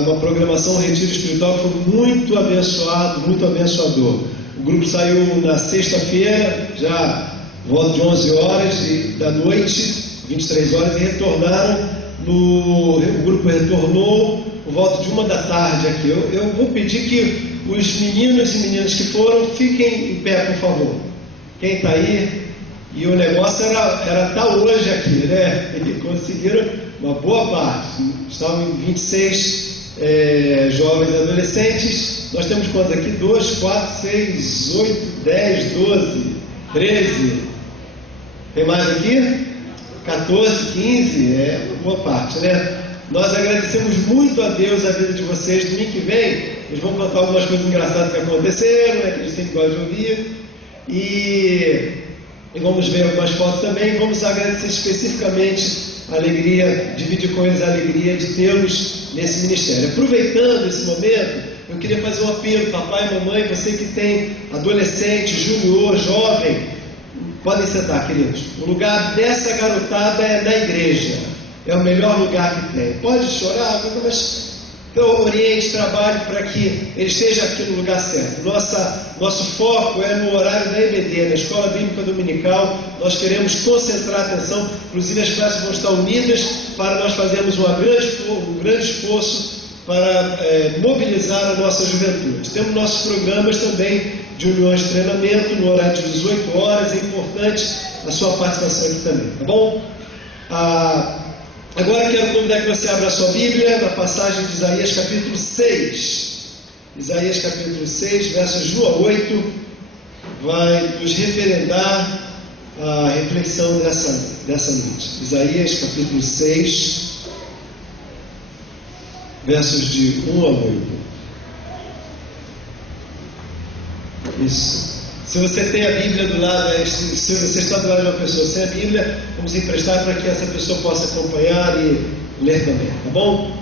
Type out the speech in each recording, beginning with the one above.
uma programação, um retiro espiritual que foi muito abençoado, muito abençoador. O grupo saiu na sexta-feira, já volta de 11 horas da noite, 23 horas, e retornaram, o grupo retornou por volta de 1 da tarde aqui. Eu vou pedir que os meninos e meninas que foram fiquem em pé, por favor. Quem está aí? E o negócio era estar hoje aqui, né? Eles conseguiram uma boa parte. Estavam em 26 jovens e adolescentes. Nós temos quantos aqui? 2, 4, 6, 8, 10, 12, 13. Tem mais aqui? 14, 15. É uma boa parte, né? Nós agradecemos muito a Deus a vida de vocês. Domingo que vem eles vão contar algumas coisas engraçadas que aconteceram, né? Que eles sempre gostam de ouvir. E vamos ver algumas fotos também. Vamos agradecer especificamente a alegria, dividir com eles a alegria de tê-los nesse ministério. Aproveitando esse momento, eu queria fazer um apelo, papai e mamãe, você que tem adolescente, junior, jovem, podem sentar, queridos. O lugar dessa garotada é na igreja, é o melhor lugar que tem. Pode chorar, mas então oriente, trabalhe para que ele esteja aqui no lugar certo. Nosso foco é no horário da EBD, na Escola Bíblica Dominical. Nós queremos concentrar a atenção, inclusive as classes vão estar unidas para nós fazermos um grande esforço para mobilizar a nossa juventude. Temos nossos programas também de uniões de treinamento no horário de 18 horas. É importante a sua participação aqui também, tá bom? Agora quero convidar que você abra a sua Bíblia na passagem de Isaías capítulo 6. Isaías capítulo 6, versos 1 a 8, vai nos referendar a reflexão dessa noite. Isaías capítulo 6, versos de 1 a 8. Isso. Se você tem a Bíblia do lado, se você está do lado de uma pessoa sem a Bíblia, vamos emprestar para que essa pessoa possa acompanhar e ler também, tá bom?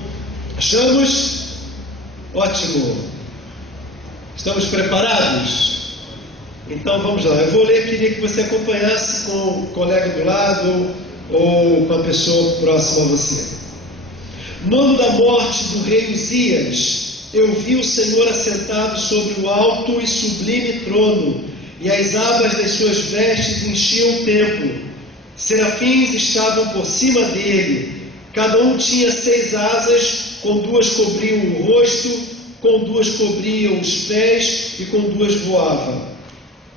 Achamos? Ótimo. Estamos preparados? Então vamos lá. Eu vou ler, queria que você acompanhasse com o colega do lado ou com a pessoa próxima a você. No ano da morte do rei Uzias, eu vi o Senhor assentado sobre o alto e sublime trono, e as abas das suas vestes enchiam o templo. Serafins estavam por cima dele, cada um tinha 6 asas, com 2 cobriam o rosto, com 2 cobriam os pés e com 2 voavam.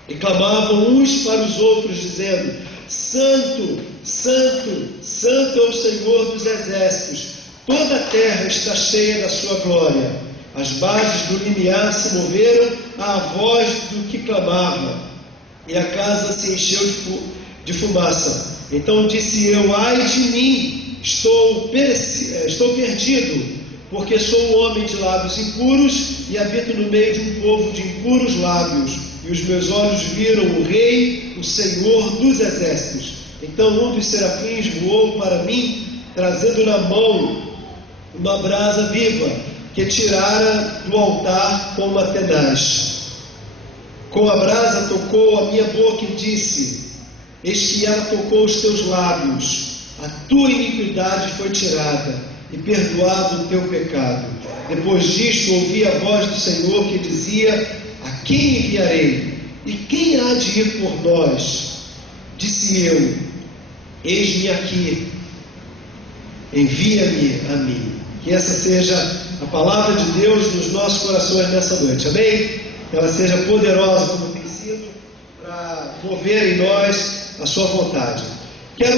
E clamavam uns para os outros, dizendo: Santo, Santo, Santo é o Senhor dos exércitos, toda a terra está cheia da sua glória. As bases do limiar se moveram à voz do que clamava, e a casa se encheu de fumaça. Então disse eu: ai de mim, estou perdido, porque sou um homem de lábios impuros e habito no meio de um povo de impuros lábios. E os meus olhos viram o Rei, o Senhor dos exércitos. Então um dos serafins voou para mim, trazendo na mão uma brasa viva, que tirara do altar com uma tenaz. Com a brasa tocou a minha boca e disse: eis que ela tocou os teus lábios, a tua iniquidade foi tirada, e perdoado o teu pecado. Depois disto ouvi a voz do Senhor que dizia: a quem enviarei? E quem há de ir por nós? Disse eu: eis-me aqui, envia-me a mim. Que essa seja a palavra de Deus nos nossos corações nessa noite, amém? Que ela seja poderosa como tem sido, para mover em nós a sua vontade. Quero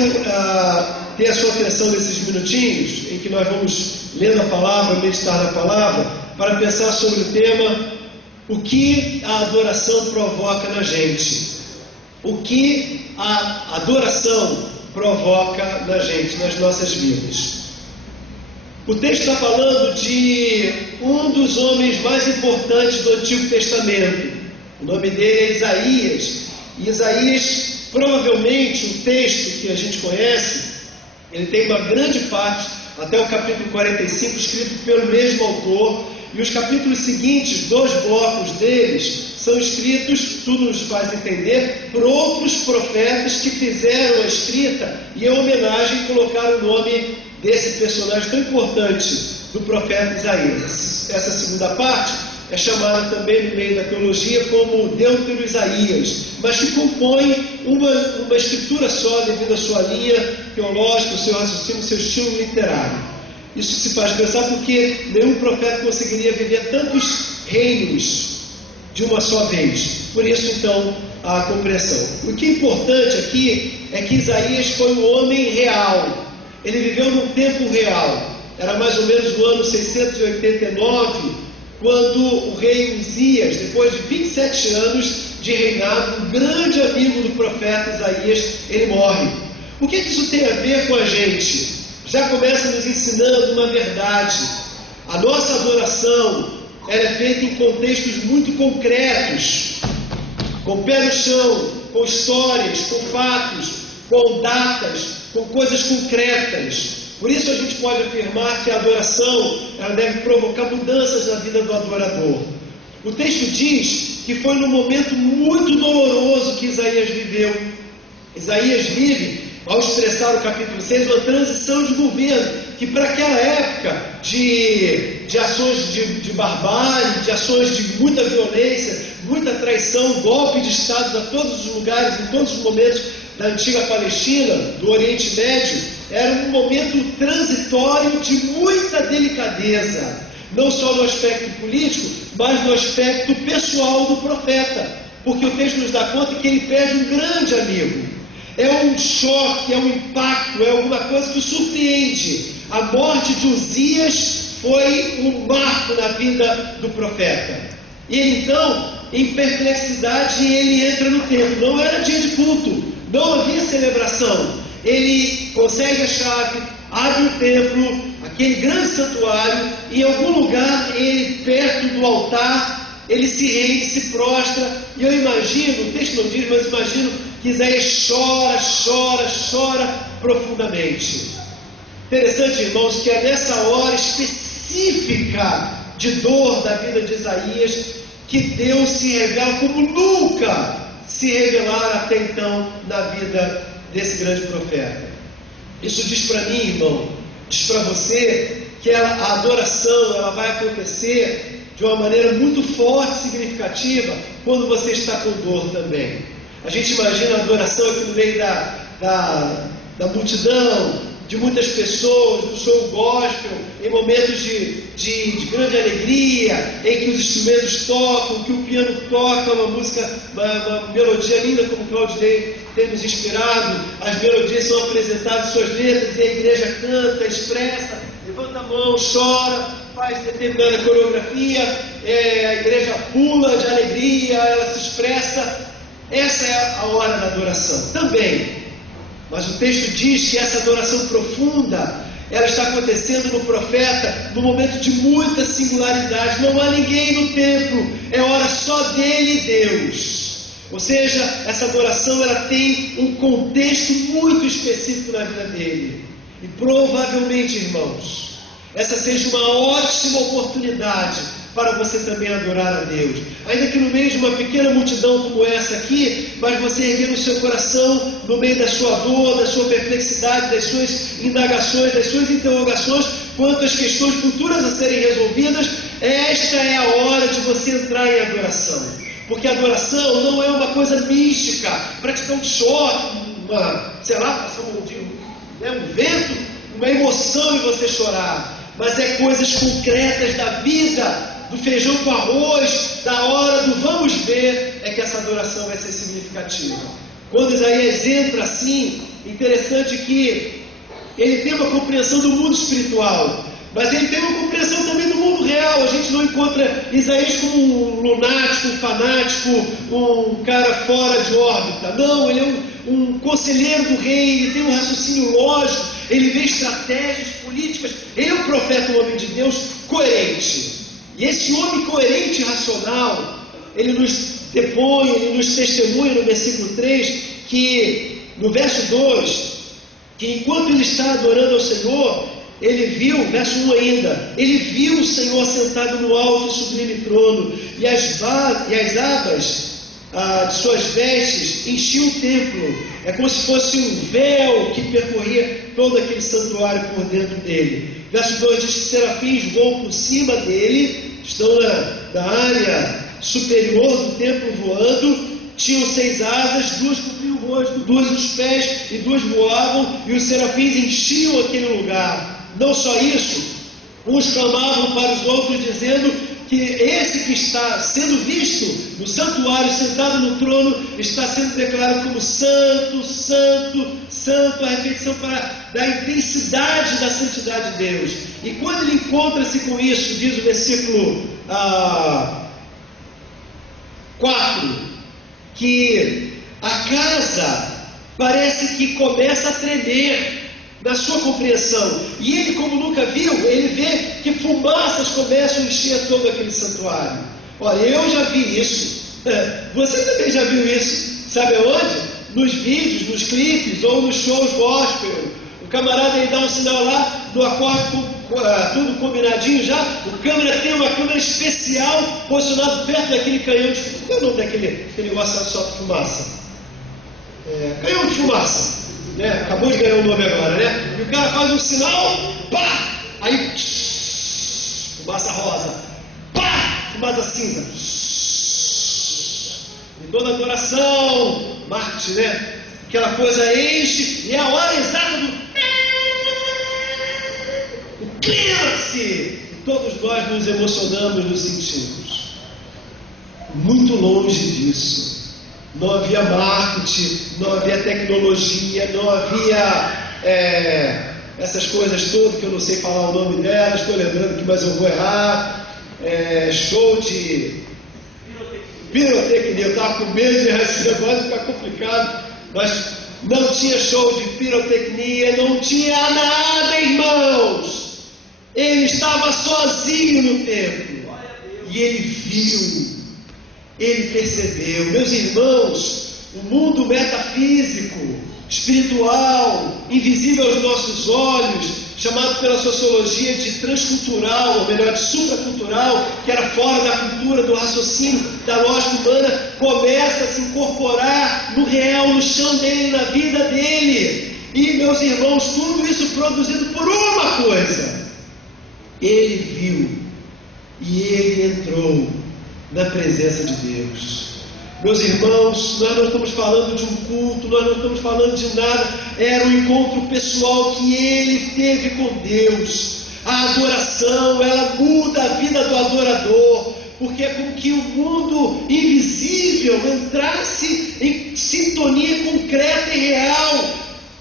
ter a sua atenção nesses minutinhos em que nós vamos lendo a palavra, meditar na palavra, para pensar sobre o tema: o que a adoração provoca na gente. O que a adoração provoca na gente, nas nossas vidas. O texto está falando de um dos homens mais importantes do Antigo Testamento. O nome dele é Isaías. E Isaías, provavelmente, o texto que a gente conhece, ele tem uma grande parte, até o capítulo 45, escrito pelo mesmo autor. E os capítulos seguintes, 2 blocos deles, são escritos, tudo nos faz entender, por outros profetas que fizeram a escrita e, em homenagem, colocaram o nome desse personagem tão importante do profeta Isaías. Essa segunda parte é chamada também no meio da teologia como Deutero-Isaías, mas que compõe uma escritura só devido à sua linha teológica, o seu raciocínio, o seu estilo literário. Isso se faz pensar porque nenhum profeta conseguiria viver tantos reinos de uma só vez. Por isso, então, a compreensão. O que é importante aqui é que Isaías foi um homem real. Ele viveu num tempo real. Era mais ou menos no ano 689, quando o rei Uzias, depois de 27 anos de reinado, um grande amigo do profeta Isaías, ele morre. O que isso tem a ver com a gente? Já começa nos ensinando uma verdade. A nossa adoração ela é feita em contextos muito concretos, com pé no chão, com histórias, com fatos, com datas, com coisas concretas. Por isso a gente pode afirmar que a adoração ela deve provocar mudanças na vida do adorador. O texto diz que foi num momento muito doloroso que Isaías viveu. Isaías vive, ao expressar o capítulo 6, uma transição de governo, que para aquela época de ações de barbárie, de ações de muita violência, muita traição, golpe de Estado a todos os lugares, em todos os momentos da antiga Palestina, do Oriente Médio, era um momento transitório de muita delicadeza, não só no aspecto político, mas no aspecto pessoal do profeta, porque o texto nos dá conta que ele perde um grande amigo. É um choque, é um impacto, é alguma coisa que surpreende. A morte de Uzias foi um marco na vida do profeta. E ele, então, em perplexidade, ele entra no templo. Não era dia de culto, não havia celebração. Ele consegue a chave, abre o templo, aquele grande santuário, e em algum lugar, ele perto do altar, ele se rende, se prostra. E eu imagino, o texto não diz, mas imagino que Isaías chora profundamente. Interessante, irmãos, que é nessa hora específica de dor da vida de Isaías que Deus se revela como nunca se revelara até então na vida desse grande profeta. Isso diz para mim, irmão, diz para você que a adoração ela vai acontecer de uma maneira muito forte e significativa quando você está com dor também. A gente imagina a adoração aqui no meio da multidão, de muitas pessoas, no show gospel, em momentos de grande alegria, em que os instrumentos tocam, que o piano toca, uma melodia linda como o Claudinei tem nos inspirado, as melodias são apresentadas, suas letras, e a igreja canta, expressa, levanta a mão, chora, faz determinada coreografia, a igreja pula de alegria, ela se expressa. Essa é a hora da adoração também. Mas o texto diz que essa adoração profunda, ela está acontecendo no profeta no momento de muita singularidade. Não há ninguém no templo, é hora só dele e Deus. Ou seja, essa adoração ela tem um contexto muito específico na vida dele. E provavelmente, irmãos, essa seja uma ótima oportunidade para você também adorar a Deus. Ainda que no meio de uma pequena multidão como essa aqui, mas você erguer no seu coração, no meio da sua dor, da sua perplexidade, das suas indagações, das suas interrogações, quanto às questões futuras a serem resolvidas, esta é a hora de você entrar em adoração. Porque a adoração não é uma coisa mística, praticar um choque, passar um vento, uma emoção em você chorar, mas é coisas concretas da vida, do feijão com arroz, da hora do vamos ver, é que essa adoração vai ser significativa. Quando Isaías entra assim, interessante que ele tem uma compreensão do mundo espiritual, mas ele tem uma compreensão também do mundo real. A gente não encontra Isaías como um lunático, um fanático, um cara fora de órbita. Não, ele é um conselheiro do rei, ele tem um raciocínio lógico, ele vê estratégias políticas. Ele é um profeta, um homem de Deus coerente. E esse homem coerente e racional, ele nos depõe, ele nos testemunha no versículo 3, que no verso 2, que enquanto ele está adorando ao Senhor, ele viu, verso 1 ainda, ele viu o Senhor sentado no alto e sublime trono, e as abas de suas vestes enchia o templo. É como se fosse um véu que percorria todo aquele santuário por dentro dele. Verso 2 diz que serafins voam por cima dele, estão na área superior do templo voando. Tinham 6 asas, 2 cobriam o rosto, 2 os pés e 2 voavam, e os serafins enchiam aquele lugar. Não só isso, uns clamavam para os outros dizendo que esse que está sendo visto no santuário, sentado no trono, está sendo declarado como santo, santo, santo, a repetição da intensidade da santidade de Deus. E quando ele encontra-se com isso, diz o versículo 4, que a casa parece que começa a tremer na sua compreensão, e ele, como nunca viu, ele vê que fumaças começam a encher todo aquele santuário. Olha, eu já vi isso, você também já viu isso, sabe aonde? Nos vídeos, nos clipes ou nos shows gospel. O camarada ele dá um sinal lá, no acorde tudo combinadinho já, o câmera tem uma câmera especial posicionada perto daquele canhão de fumaça. Qual é o nome daquele negócio que solta fumaça? Canhão de fumaça. Acabou de ganhar o nome agora, né? E o cara faz um sinal, pá! Aí, fumaça rosa, pá! Fumaça cinza. E toda adoração, marketing, né? Aquela coisa enche, e é a hora exata do clímax. E todos nós nos emocionamos, nos sentimos. Muito longe disso. Não havia marketing, não havia tecnologia, não havia essas coisas todas que eu não sei falar o nome delas, estou lembrando aqui, mas eu vou errar. Show de pirotecnia, eu estava com medo de errar esse negócio, ficar complicado, mas não tinha show de pirotecnia, não tinha nada, irmãos. Ele estava sozinho no templo, e ele viu. Ele percebeu. Meus irmãos, o mundo metafísico, espiritual, invisível aos nossos olhos, chamado pela sociologia de transcultural, ou melhor, de supracultural, que era fora da cultura, do raciocínio, da lógica humana, começa a se incorporar no real, no chão dele, na vida dele. E, meus irmãos, tudo isso produzido por uma coisa. Ele viu e ele entrou na presença de Deus. Meus irmãos, nós não estamos falando de um culto, nós não estamos falando de nada, era um encontro pessoal que ele teve com Deus. A adoração, ela muda a vida do adorador, porque é como que o mundo invisível entrasse em sintonia concreta e real,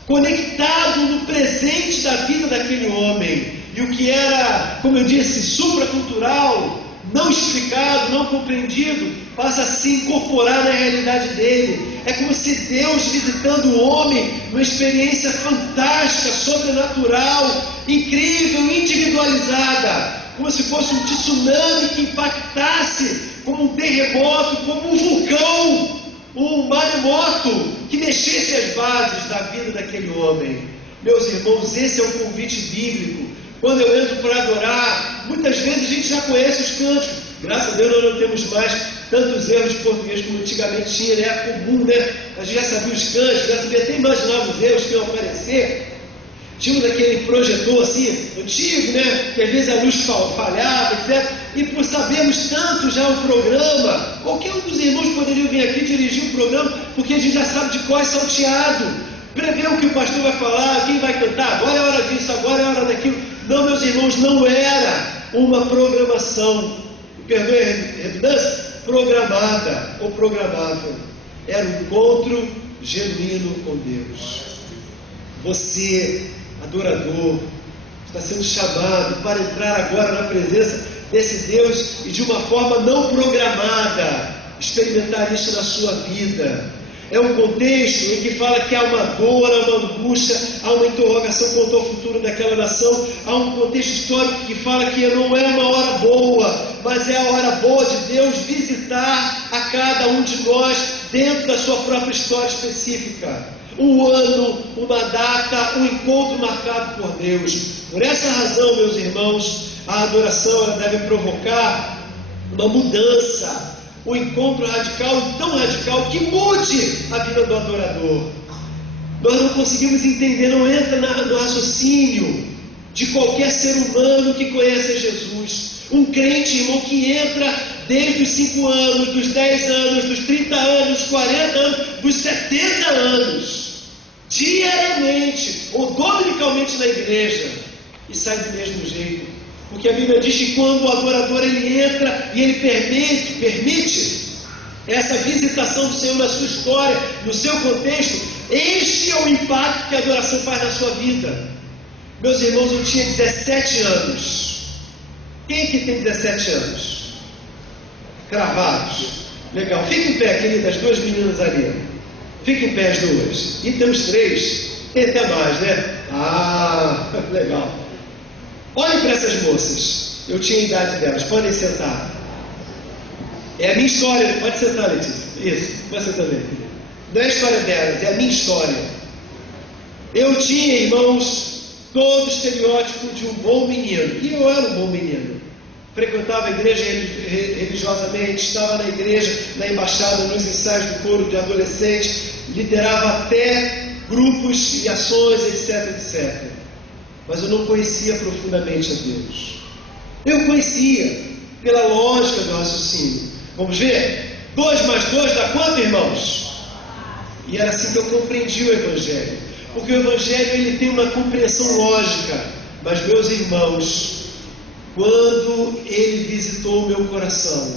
conectado no presente da vida daquele homem. E o que era, como eu disse, supracultural, não explicado, não compreendido, passa a se incorporar na realidade dele. É como se Deus visitando o homem, uma experiência fantástica, sobrenatural, incrível, individualizada, como se fosse um tsunami que impactasse, como um terremoto, como um vulcão, um maremoto que mexesse as bases da vida daquele homem. Meus irmãos, esse é o convite bíblico. Quando eu entro para adorar, muitas vezes a gente já conhece os cânticos. Graças a Deus nós não temos mais tantos erros de português como antigamente tinha, né? Era comum, né? A gente já sabia os cânticos, já sabia até imaginar os erros que iam aparecer. Tínhamos aquele projetor assim, antigo, né? Que às vezes a luz falhava, etc. E por sabermos tanto já o programa, qualquer um dos irmãos poderia vir aqui dirigir o programa, porque a gente já sabe de qual é salteado. Prevê o que o pastor vai falar, quem vai cantar, agora é hora disso, agora é hora daquilo. Não, meus irmãos, não era uma programação, perdoe a redundância, programada ou programável. Era um encontro genuíno com Deus. Você, adorador, está sendo chamado para entrar agora na presença desse Deus e de uma forma não programada, experimentar isso na sua vida. É um contexto em que fala que há uma dor, há uma angústia, há uma interrogação quanto ao futuro daquela nação. Há um contexto histórico que fala que não é uma hora boa, mas é a hora boa de Deus visitar a cada um de nós dentro da sua própria história específica. Um ano, uma data, um encontro marcado por Deus. Por essa razão, meus irmãos, a adoração ela deve provocar uma mudança, um encontro radical, tão radical, que mude a vida do adorador. Nós não conseguimos entender, não entra no raciocínio de qualquer ser humano que conhece Jesus. Um crente, irmão, que entra desde os 5 anos, dos 10 anos, dos 30 anos, dos 40 anos, dos 70 anos, diariamente ou dominicalmente na igreja, e sai do mesmo jeito. Porque a Bíblia diz que quando o adorador ele entra e ele permite essa visitação do Senhor na sua história, no seu contexto, este é o impacto que a adoração faz na sua vida. Meus irmãos, eu tinha 17 anos. Quem que tem 17 anos? Cravados. Legal. Fique em pé, queridas, as 2 meninas ali. Fique em pé as 2. E temos 3. Tem até mais, né? Ah, legal. Olhem para essas moças. Eu tinha a idade delas. Podem sentar. É a minha história. Pode sentar, Letícia. Isso. Você também. Não é a história delas, é a minha história. Eu tinha, irmãos, todo o estereótipo de um bom menino. E eu era um bom menino. Frequentava a igreja religiosamente, estava na igreja, na embaixada, nos ensaios do coro de adolescente, liderava até grupos e ações, etc, etc. Mas eu não conhecia profundamente a Deus. Eu conhecia pela lógica do raciocínio. Vamos ver? 2 mais 2 dá quanto, irmãos? E era assim que eu compreendi o Evangelho. Porque o Evangelho ele tem uma compreensão lógica. Mas, meus irmãos, quando ele visitou o meu coração,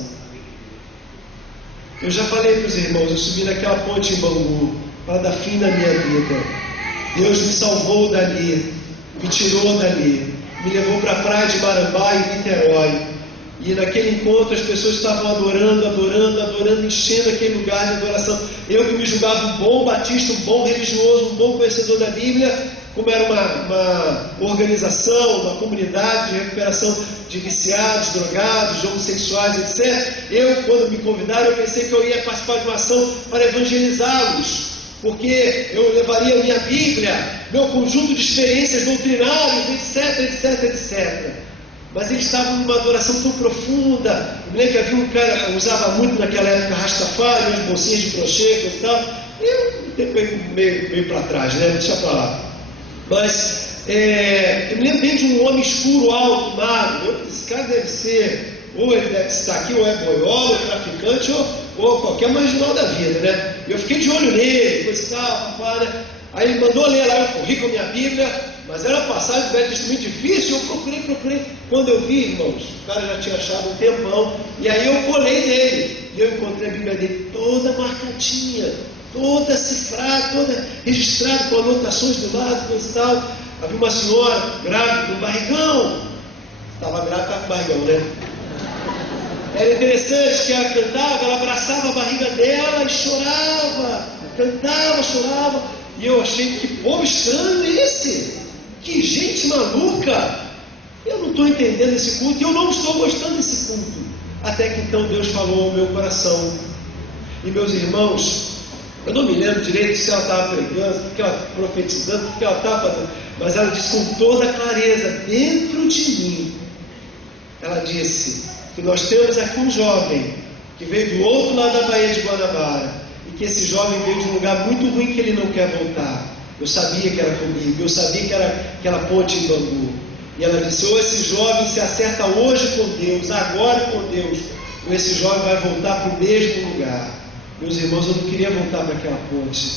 eu já falei para os irmãos, eu subi naquela ponte em Bangu para dar fim na minha vida. Deus me salvou dali, me tirou dali, me levou para a praia de Marambá em Niterói. E naquele encontro as pessoas estavam adorando, enchendo aquele lugar de adoração. Eu que me julgava um bom batista, um bom religioso, um bom conhecedor da Bíblia, como era uma organização, uma comunidade de recuperação de viciados, drogados, de homossexuais, etc. Eu, quando me convidaram, eu pensei que eu ia participar de uma ação para evangelizá-los, porque eu levaria a minha Bíblia, meu conjunto de experiências doutrinárias, etc. Mas eles estavam numa adoração tão profunda. Eu me lembro que havia um cara, usava muito naquela época Rastafari, umas bolsinhas de crochê e tal. Eu meio para trás, né? Deixa para lá. Mas eu me lembro bem de um homem escuro, alto, magro. Esse cara deve ser, ou ele deve estar aqui, ou é boiola, ou traficante, ou qualquer marginal da vida, né? Eu fiquei de olho nele, coisa e tal, né? Aí ele mandou ler lá, eu corri com a minha Bíblia, mas era uma passagem do Velho Testamento difícil, eu procurei. Quando eu vi, irmãos, o cara já tinha achado um tempão, e aí eu colei nele, e eu encontrei a Bíblia dele toda marcadinha, toda cifrada, toda registrada, com anotações do lado, coisa e tal. Havia uma senhora grávida com barrigão, estava grávida, estava com barrigão, né? Era interessante que ela cantava, ela abraçava a barriga dela e chorava, cantava, chorava, e eu achei que povo estranho esse, que gente maluca, eu não estou entendendo esse culto, e eu não estou gostando desse culto, até que então Deus falou ao meu coração. E meus irmãos, eu não me lembro direito se ela estava pregando, o que ela estava profetizando, o que ela estava fazendo, mas ela disse com toda clareza, dentro de mim, ela disse que nós temos aqui um jovem que veio do outro lado da Baía de Guanabara, e que esse jovem veio de um lugar muito ruim que ele não quer voltar. Eu sabia que era comigo, eu sabia que era aquela ponte em Bangu. E ela disse, ou esse jovem se acerta hoje com Deus, agora com Deus, ou esse jovem vai voltar para o mesmo lugar. Meus irmãos, eu não queria voltar para aquela ponte.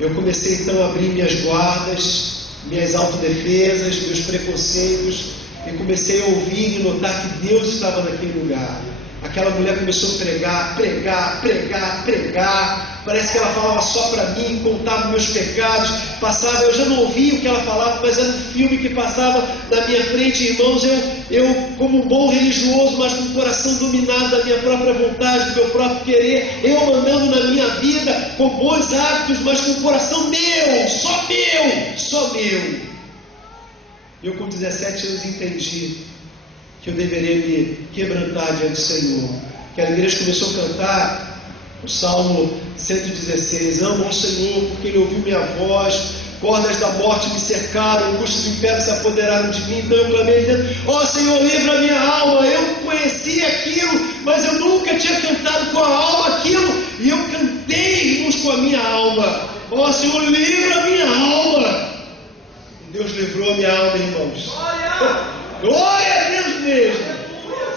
Eu comecei então a abrir minhas guardas, minhas autodefesas, meus preconceitos, e comecei a ouvir e notar que Deus estava naquele lugar. Aquela mulher começou a pregar. Parece que ela falava só para mim, contava meus pecados, passava, eu já não ouvia o que ela falava, mas era um filme que passava na minha frente, irmãos. Eu como um bom religioso, mas com o coração dominado da minha própria vontade, do meu próprio querer, eu mandando na minha vida com bons hábitos, mas com o coração meu, só meu. Eu com 17 anos entendi que eu deveria me quebrantar diante do Senhor. Que a igreja começou a cantar o Salmo 116, amo ao Senhor porque Ele ouviu minha voz, cordas da morte me cercaram, angústias do inferno se apoderaram de mim, então eu clamei dizendo, ó Senhor, livra a minha alma. Eu conhecia aquilo, mas eu nunca tinha cantado com Ó Senhor, livra a minha alma. E Deus livrou a minha alma, irmãos. Glória a Deus mesmo.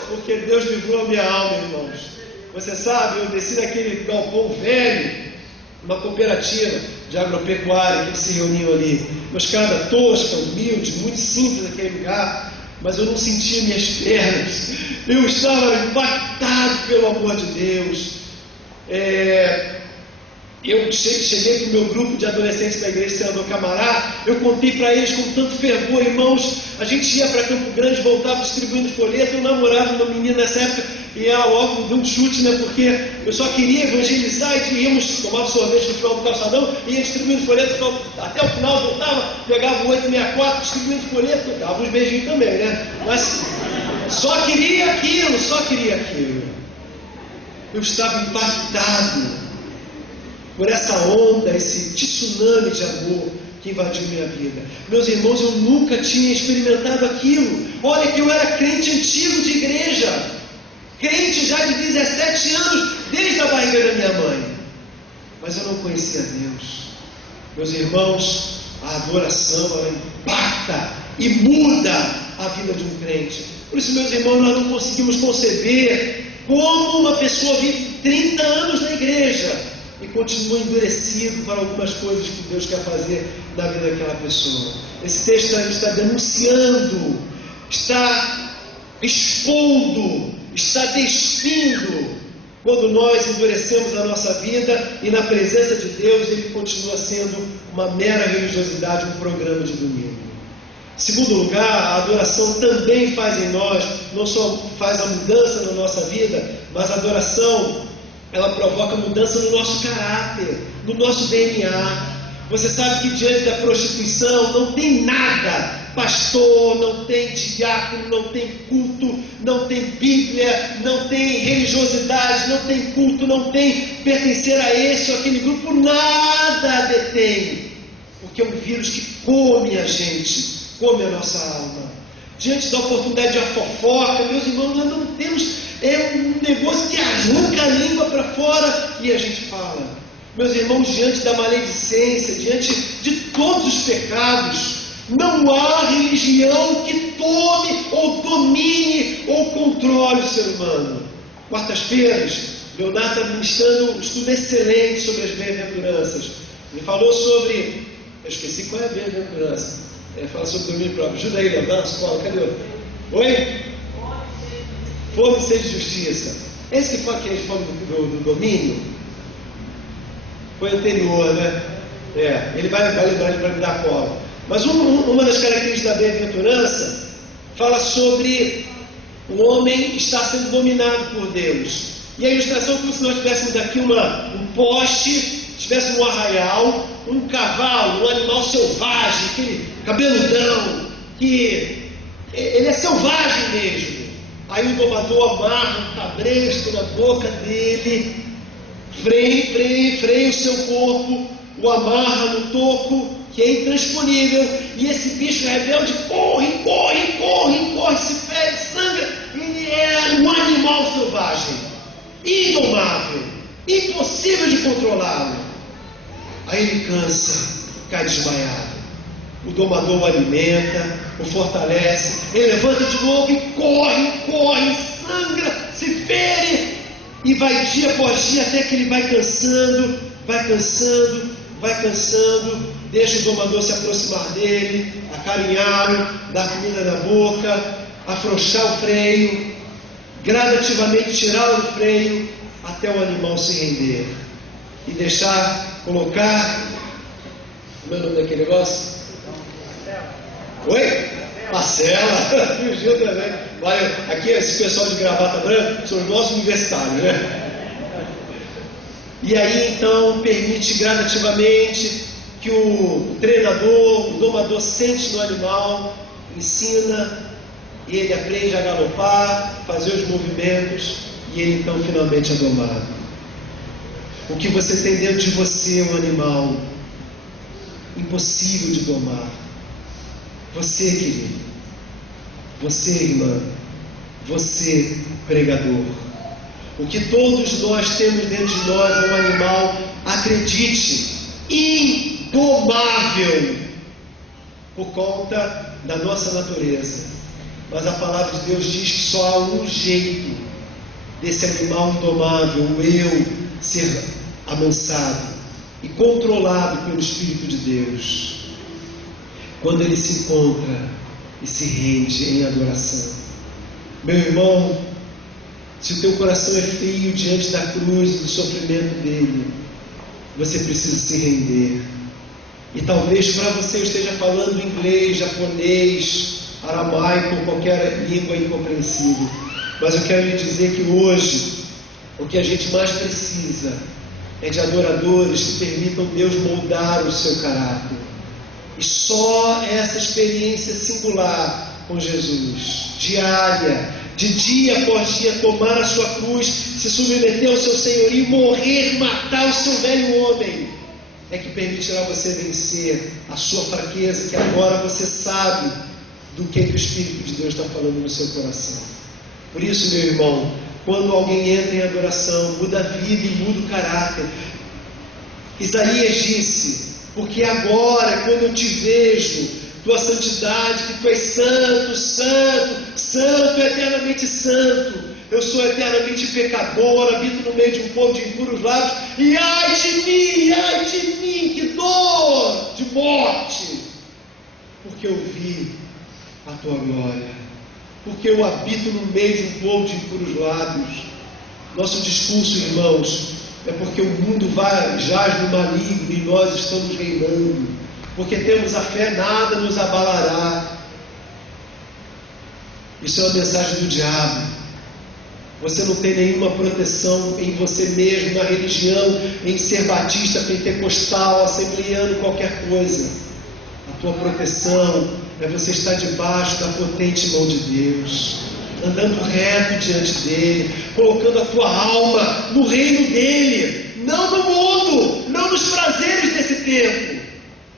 Porque Deus livrou a minha alma, irmãos. Você sabe, eu desci daquele galpão velho, uma cooperativa de agropecuária que eles se reuniam ali. Uma escada tosca, humilde, muito simples aquele lugar, mas eu não sentia minhas pernas. Eu estava impactado pelo amor de Deus. Eu cheguei para o meu grupo de adolescentes da igreja Senador Camará, eu contei para eles com tanto fervor, irmãos. A gente ia para Campo Grande, voltava distribuindo folheto. Eu namorava uma menina nessa época e ela logo deu um chute, né? Porque eu só queria evangelizar e íamos tomar sorvete no final do calçadão, ia distribuindo folheto até o final, voltava, pegava o 864, distribuindo folheto, dava uns beijinhos também, né? Mas só queria aquilo. Eu estava impactado por essa onda, esse tsunami de amor que invadiu minha vida. Meus irmãos, eu nunca tinha experimentado aquilo. Olha que eu era crente antigo de igreja, crente já de 17 anos, desde a barriga da minha mãe, mas eu não conhecia Deus. Meus irmãos, a adoração, ela impacta e muda a vida de um crente. Por isso, meus irmãos, nós não conseguimos conceber como uma pessoa vive 30 anos na igreja e continua endurecido para algumas coisas que Deus quer fazer na vida daquela pessoa. Esse texto está denunciando, está expondo, está despindo quando nós endurecemos a nossa vida e na presença de Deus ele continua sendo uma mera religiosidade, um programa de domingo. Em segundo lugar, a adoração também faz em nós, não só faz a mudança na nossa vida, mas a adoração ela provoca mudança no nosso caráter, no nosso DNA. Você sabe que diante da prostituição não tem nada. Pastor, não tem diácono, não tem culto, não tem Bíblia, não tem religiosidade, não tem culto, não tem pertencer a esse ou aquele grupo, nada detém. Porque é um vírus que come a gente, come a nossa alma. Diante da oportunidade de a fofoca, meus irmãos, nós não temos... É um negócio que arranca a língua para fora e a gente fala. Meus irmãos, diante da maledicência, diante de todos os pecados, não há religião que tome ou domine ou controle o ser humano. Quartas-feiras, Leonardo está ministrando um estudo excelente sobre as bem-aventuranças. Ele falou sobre... Eu esqueci qual é a bem-aventurança. Ele fala sobre o domínio próprio. Ajuda aí, Leonardo, escola, cadê o... Oi? Fome e sede de justiça. Esse que fala que é fome do domínio foi anterior, né? Ele vai lembrar, ele vai me dar cola. Mas uma das características da bem-aventurança fala sobre o homem estar sendo dominado por Deus. E a ilustração é como se nós tivéssemos aqui um poste, tivéssemos um arraial, um cavalo, um animal selvagem, aquele cabeludão, que ele é selvagem mesmo. Aí o domador amarra um cabresto na boca dele, freia o seu corpo, o amarra no toco, que é intransponível, e esse bicho rebelde corre, se fere, sangra. Ele é um animal selvagem, indomável, impossível de controlá-lo. Aí ele cansa, cai desmaiado. O domador o alimenta, o fortalece, ele levanta de novo e corre, sangra, se fere, e vai dia após dia até que ele vai cansando, deixa o domador se aproximar dele, acarinhá-lo, dar comida na boca, afrouxar o freio, gradativamente tirá-lo do freio, até o animal se render, e colocar, como é o nome daquele negócio? Oi? Parcela, fugiu também. Aqui esse pessoal de gravata branca são os nossos universitários, né? E aí então permite gradativamente que o treinador, o domador sente no animal, ensina, e ele aprende a galopar, fazer os movimentos, e ele então finalmente é domado. O que você tem dentro de você é um animal impossível de domar. Você, querido, você, irmã, você, pregador, o que todos nós temos dentro de nós é um animal, acredite, indomável por conta da nossa natureza. Mas a palavra de Deus diz que só há um jeito desse animal indomável, o eu, ser amansado e controlado pelo Espírito de Deus, quando ele se encontra e se rende em adoração. Meu irmão, se o teu coração é frio diante da cruz e do sofrimento dele, você precisa se render. E talvez para você eu esteja falando inglês, japonês, aramaico ou qualquer língua incompreensível, mas eu quero lhe dizer que hoje o que a gente mais precisa é de adoradores que permitam Deus moldar o seu caráter. E só essa experiência singular com Jesus, diária, de dia após dia, tomar a sua cruz, se submeter ao seu senhorio, morrer, matar o seu velho homem, é que permitirá você vencer a sua fraqueza, que agora você sabe do que o Espírito de Deus está falando no seu coração. Por isso, meu irmão, quando alguém entra em adoração, muda a vida e muda o caráter. Isaías disse: porque agora, quando eu te vejo, tua santidade, que tu és santo, santo, santo, eternamente santo, eu sou eternamente pecador, habito no meio de um povo de impuros lábios, e ai de mim, que dor de morte, porque eu vi a tua glória, porque eu habito no meio de um povo de impuros lábios. Nosso discurso, irmãos, é porque o mundo jaz no maligno e nós estamos reinando, porque temos a fé, nada nos abalará. Isso é uma mensagem do diabo. Você não tem nenhuma proteção em você mesmo, na religião, em ser batista, pentecostal, assembleano, qualquer coisa. A tua proteção é você estar debaixo da potente mão de Deus, andando reto diante dele, colocando a tua alma no reino dele, não no mundo, não nos prazeres desse tempo.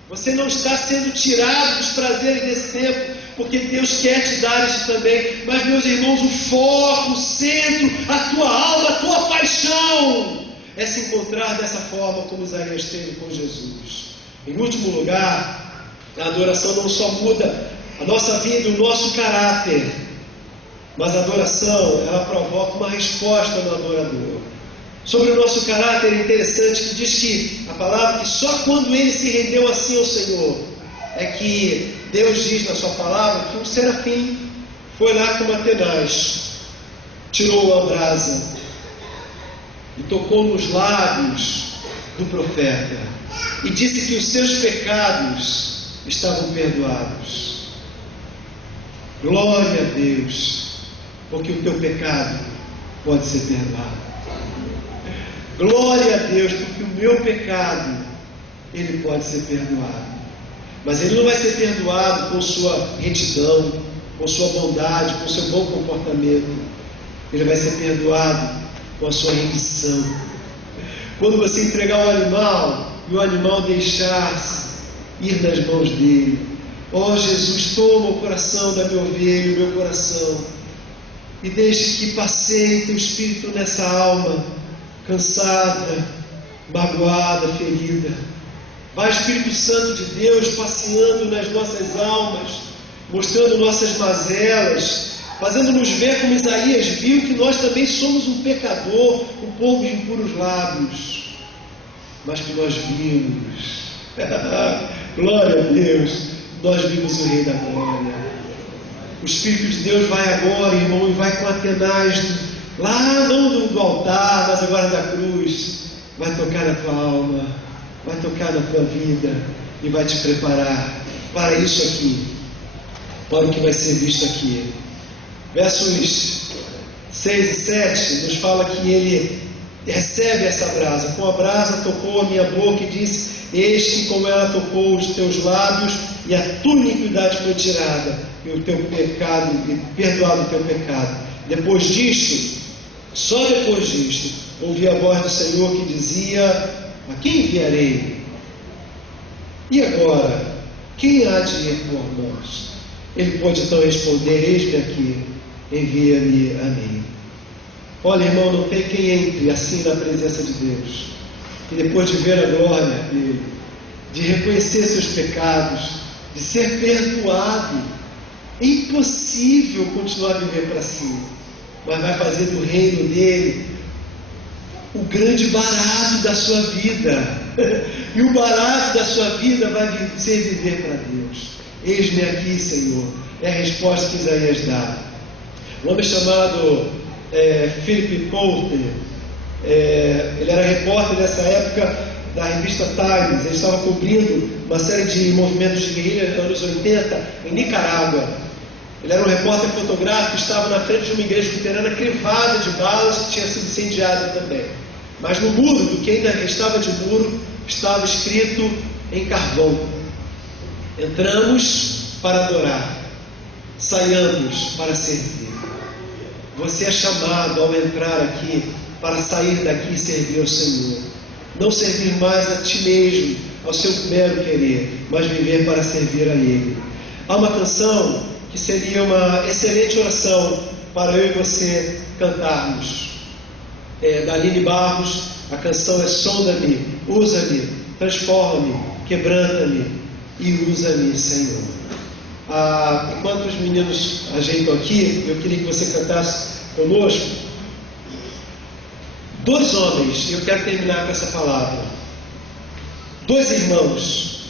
Você não está sendo tirado dos prazeres desse tempo, porque Deus quer te dar isso também. Mas, meus irmãos, o foco, o centro, a tua alma, a tua paixão é se encontrar dessa forma como Isaías teve com Jesus. Em último lugar, a adoração não só muda a nossa vida e o nosso caráter, mas a adoração, ela provoca uma resposta no adorador. Sobre o nosso caráter, é interessante que diz que a palavra, que só quando ele se rendeu assim ao Senhor, é que Deus diz na sua palavra que um serafim foi lá com uma tenaz, tirou a brasa e tocou nos lábios do profeta e disse que os seus pecados estavam perdoados. Glória a Deus, porque o teu pecado pode ser perdoado. Glória a Deus, porque o meu pecado, ele pode ser perdoado. Mas ele não vai ser perdoado com sua retidão, com sua bondade, com seu bom comportamento. Ele vai ser perdoado com a sua rendição. Quando você entregar o animal e o animal deixar-se ir nas mãos dele, ó Jesus, toma o coração da minha ovelha, o meu coração, e deixe que passeie teu espírito nessa alma cansada, magoada, ferida. Vai, Espírito Santo de Deus, passeando nas nossas almas, mostrando nossas mazelas, fazendo-nos ver como Isaías viu que nós também somos um pecador, um povo de impuros lábios, mas que nós vimos, glória a Deus, nós vimos o Rei da Glória. O Espírito de Deus vai agora, irmão, e vai com a tenaz, lá não do altar, mas agora da cruz, vai tocar na tua alma, vai tocar na tua vida e vai te preparar para isso aqui, para o que vai ser visto aqui. Versos 6 e 7 nos fala que ele recebe essa brasa. Com a brasa tocou a minha boca e disse: eis que como ela tocou os teus lábios, e a tua iniquidade foi tirada, e o teu pecado, e perdoado o teu pecado. Depois disto, só depois disto, ouvi a voz do Senhor que dizia: a quem enviarei? E agora, quem há de ir por nós? Ele pode então responder: eis-me aqui, envia-me a mim. Olha, irmão, não tem quem entre assim na presença de Deus, e depois de ver a glória dele, de reconhecer seus pecados, de ser perdoado. É impossível continuar a viver para si, mas vai fazer do reino dele o grande barato da sua vida. E o barato da sua vida vai ser viver para Deus. Eis-me aqui, Senhor. É a resposta que Isaías dá. Um homem chamado Philip Coulter, ele era repórter nessa época da revista Times. Ele estava cobrindo uma série de movimentos de guerrilha nos anos 80 em Nicarágua. Ele era um repórter fotográfico, estava na frente de uma igreja luterana crivada de balas que tinha sido incendiada também. Mas no muro, do que ainda restava de muro, estava escrito em carvão: entramos para adorar, saiamos para servir. Você é chamado ao entrar aqui para sair daqui e servir ao Senhor. Não servir mais a ti mesmo, ao seu mero querer, mas viver para servir a Ele. Há uma canção que seria uma excelente oração para eu e você cantarmos. Da Aline Barros, a canção é: sonda-me, usa-me, transforma-me, quebranta-me e usa-me, Senhor. Enquanto os meninos ajeitam aqui, eu queria que você cantasse conosco 2 homens, e eu quero terminar com essa palavra. 2 irmãos,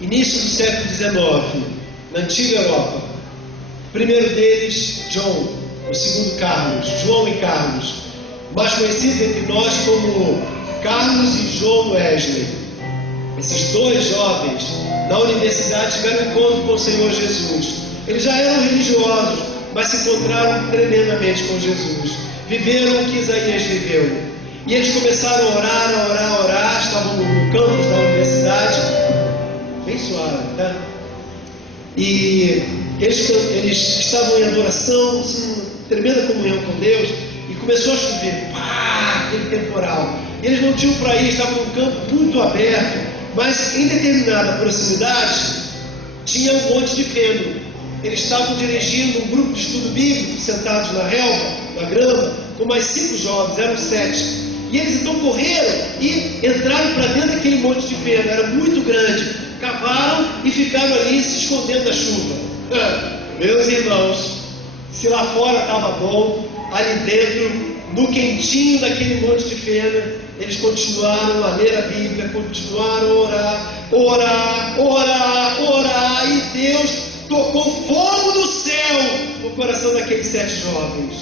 início do século XIX, na antiga Europa. O primeiro deles, John, o segundo Carlos, João e Carlos, mais conhecidos entre nós como Carlos e John Wesley. Esses 2 jovens, na universidade, tiveram um encontro com o Senhor Jesus. Eles já eram religiosos, mas se encontraram tremendamente com Jesus. Viveram o que Isaías viveu. E eles começaram a orar. Estavam no campus da universidade, bem suave, tá? E eles estavam em adoração, assim, tremenda comunhão com Deus. E começou a chover, aquele temporal. E eles não tinham para ir, estavam num campo muito aberto, mas em determinada proximidade tinha um monte de feno. Eles estavam dirigindo um grupo de estudo bíblico, sentados na relva, na grama, com mais 5 jovens, eram 7. E eles então correram e entraram para dentro daquele monte de feno, era muito grande. Cavaram e ficaram ali se escondendo da chuva. Meus irmãos, se lá fora estava bom, ali dentro, no quentinho daquele monte de feno, eles continuaram a ler a Bíblia, continuaram a orar, e Deus tocou fogo do céu no coração daqueles 7 jovens.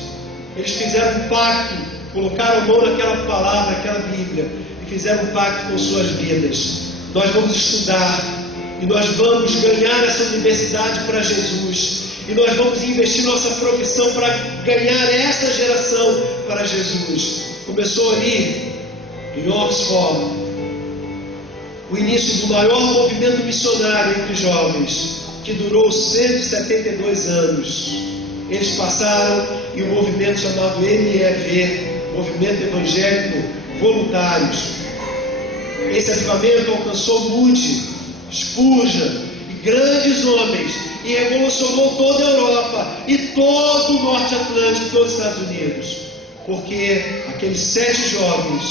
Eles fizeram um pacto, colocaram a mão naquela palavra, naquela Bíblia, e fizeram um pacto com suas vidas. Nós vamos estudar, e nós vamos ganhar essa universidade para Jesus, e nós vamos investir nossa profissão para ganhar essa geração para Jesus. Começou ali, em Oxford, o início do maior movimento missionário entre jovens, que durou 172 anos. Eles passaram e o movimento chamado MEV, Movimento Evangélico Voluntários. Esse avivamento alcançou Moody, Spurgeon e grandes homens, e revolucionou toda a Europa e todo o Norte Atlântico, todos os Estados Unidos, porque aqueles 7 jovens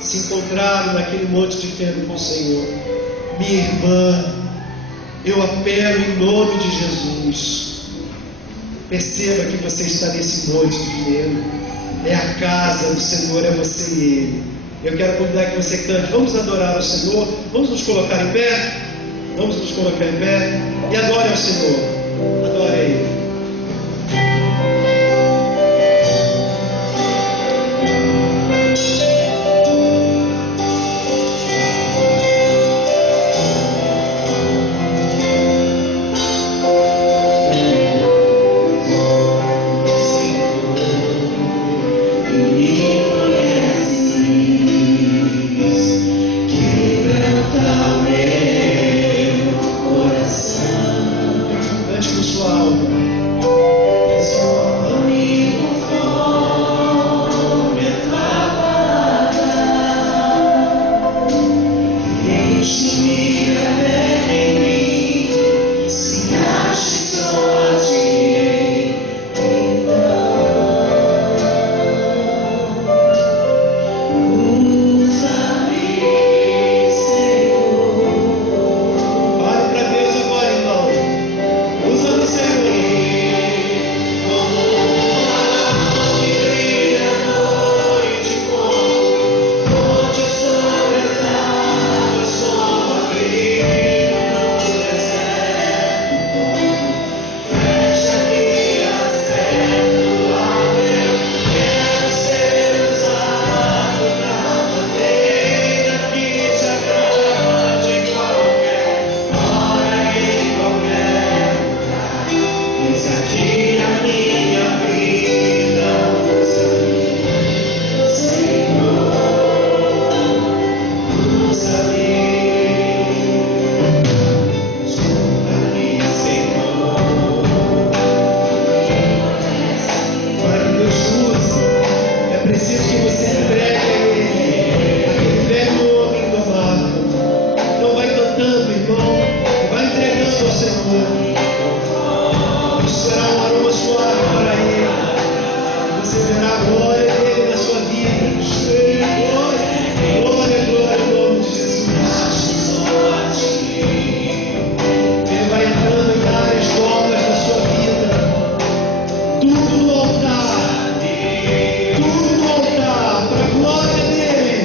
se encontraram naquele monte de feno com o Senhor. Minha irmã, eu apelo em nome de Jesus, perceba que você está nesse monte de feno, é a casa do Senhor, é você e Ele. Eu quero convidar que você cante. Vamos adorar ao Senhor, vamos nos colocar em pé, vamos nos colocar em pé e adore ao Senhor, adore a Ele. Cante com sua alma. verá a glória dele na sua vida. Glória, glória, glória em nome de Jesus. Ele vai entrando em áreas novas da sua vida. Tudo no altar, para a glória dele.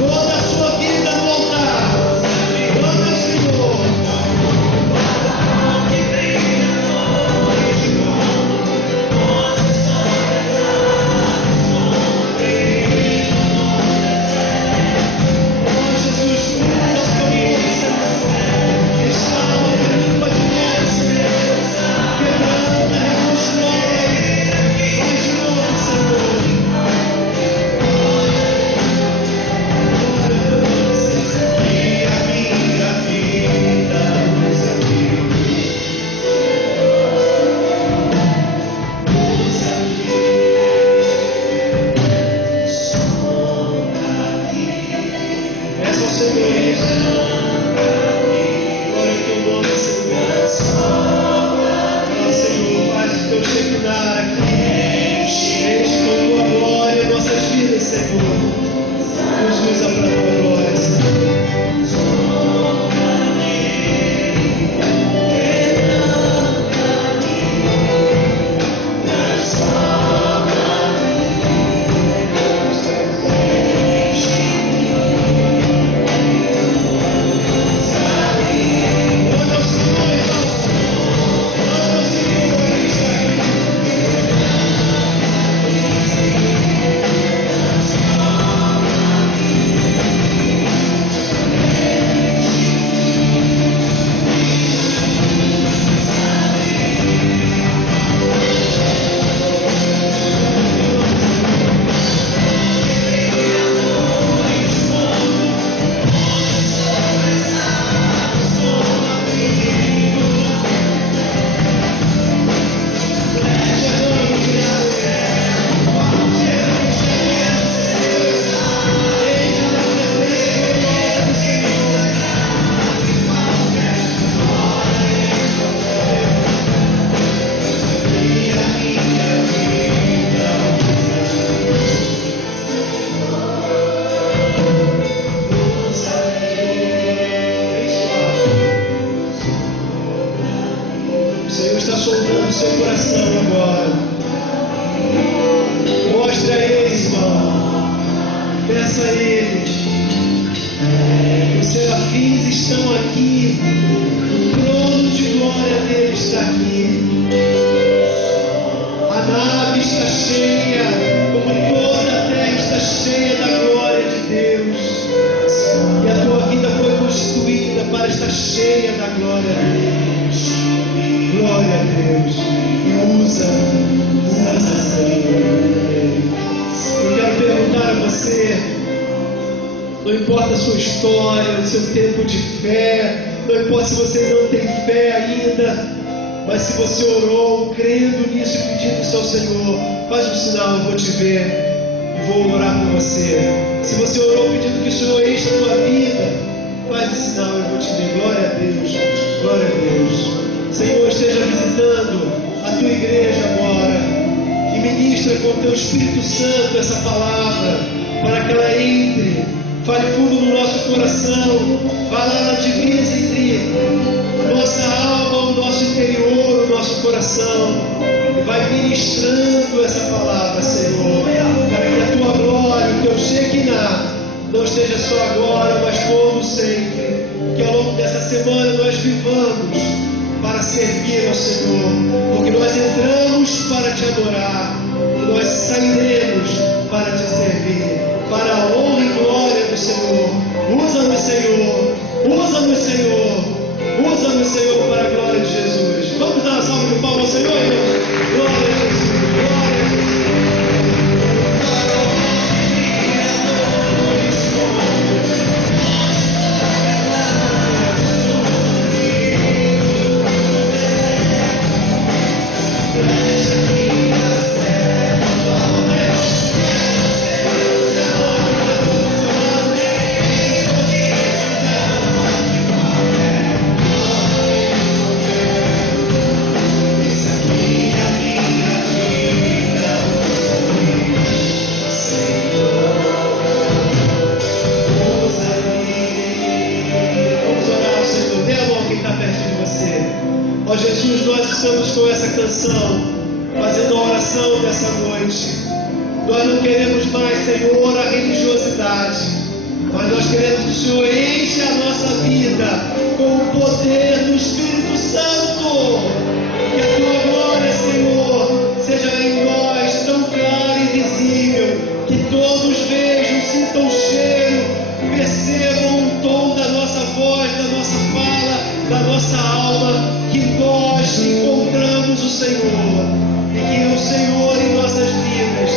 Toda a sua vida no altar. Glória ao Senhor. Não importa a sua história, o seu tempo de fé, não importa se você não tem fé ainda, mas se você orou, crendo nisso e pedindo isso ao Senhor, faz um sinal, eu vou te ver e vou orar por você. Se você orou pedindo que o Senhor encha a tua vida, faz esse sinal, eu vou te ver. Glória a Deus, glória a Deus. Senhor, esteja visitando a tua igreja agora e ministra com o teu Espírito Santo essa palavra, para que ela entre, fale fundo no nosso coração, vá lá na divisa entre nossa alma, o nosso interior, o nosso coração, e vai ministrando essa palavra, Senhor, para que a tua glória, o teu Shekinah, não esteja só agora, mas como sempre, que ao longo dessa semana nós vivamos para servir ao Senhor, porque nós entramos para te adorar, e nós sairemos para te servir, para a honra e glória do Senhor. Usa-nos, Senhor, usa-nos, Senhor, usa-nos, Senhor, para a glória de Jesus. Vamos dar uma salva de palmas ao Senhor, irmãos? Glória a Jesus, glória a Jesus. atenção, fazendo a oração dessa noite. Nós não queremos mais, Senhor, a religiosidade, mas nós queremos que o Senhor enche a nossa vida com o poder do Espírito Santo. Que a tua glória, Senhor, seja em nós tão clara e visível, que todos vejam, sintam o cheiro, percebam o tom da nossa voz, da nossa fala, da nossa alma, que nós encontramos o Senhor, e que o Senhor em nossas vidas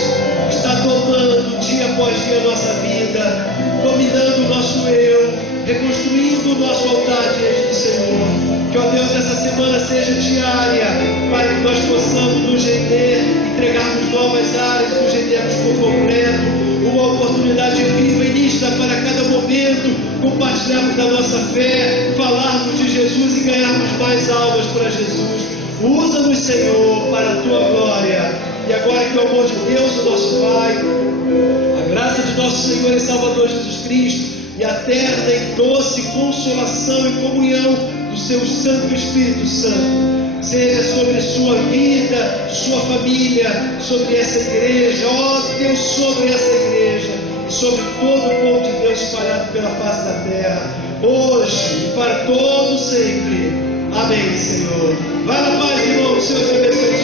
está tomando dia após dia a nossa vida, dominando o nosso eu, reconstruindo o nosso altar diante do Senhor. Que, ó Deus, essa semana seja diária, para que nós possamos nos render, entregarmos novas áreas, nos rendermos por completo, uma oportunidade viva e nítida para cada momento, compartilharmos da nossa fé, falarmos de Jesus e ganharmos mais almas para Jesus. Usa-nos, Senhor, para a tua glória. E agora que o amor de Deus, o nosso Pai, a graça de nosso Senhor e Salvador Jesus Cristo, e a eterna e doce consolação e comunhão do seu Santo Espírito Santo seja sobre sua vida, sua família, sobre essa igreja, ó Deus, sobre essa igreja e sobre todo o povo de Deus espalhado pela face da terra, hoje e para todo sempre. Amém, Senhor. Vai na paz, irmão, Senhor te abençoe.